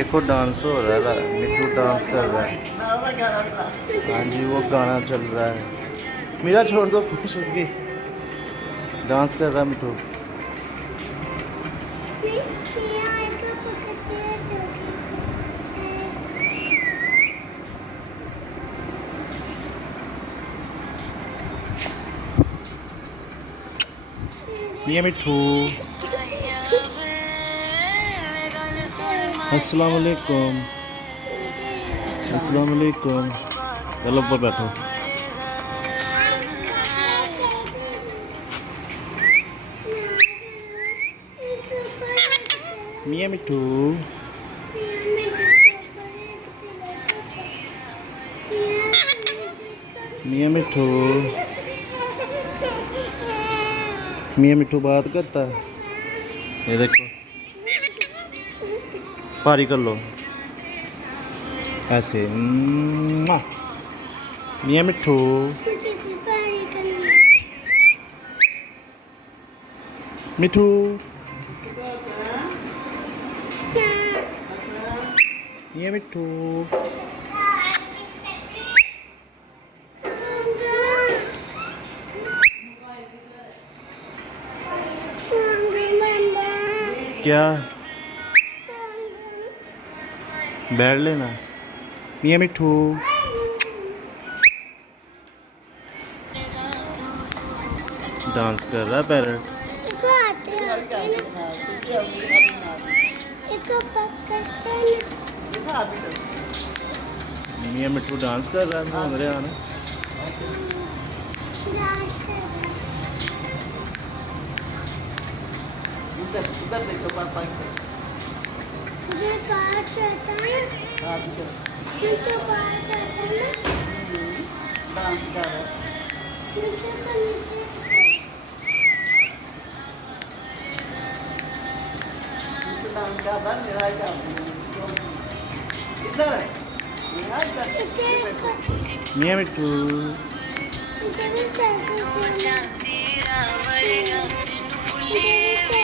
देखो डांस हो रहा है, मिठू डांस कर रहा है। हाँ जी, वो गाना चल रहा है। मेरा छोड़ दो खुश उसकी। डांस कर रहा है मिठू। ये मिठू। अस्सलाम वालेकुम। अस्सलाम वालेकुम। चलो ऊपर बैठो। मियाँ मिठू। मियाँ मिठू। मियाँ मिठू बात करता है। ये देखो, पारी कर लो ऐसे। मियाँ मिठू। मिठू। मियाँ मिठू। क्या बैठ लेना। मियाँ मिठू। डांस कर रहा है पैरट। मियाँ मिठू डांस कर रहा है, घूम रहे हैं ना। इधर देखो पापा की मुझे बाहर चलता है। हाँ मुझे बाहर चलता है डांस कर रहा है। नीचे का नीचे डांस कर रहा है। मेरा क्या इधर है। मियाँ मिठू। इधर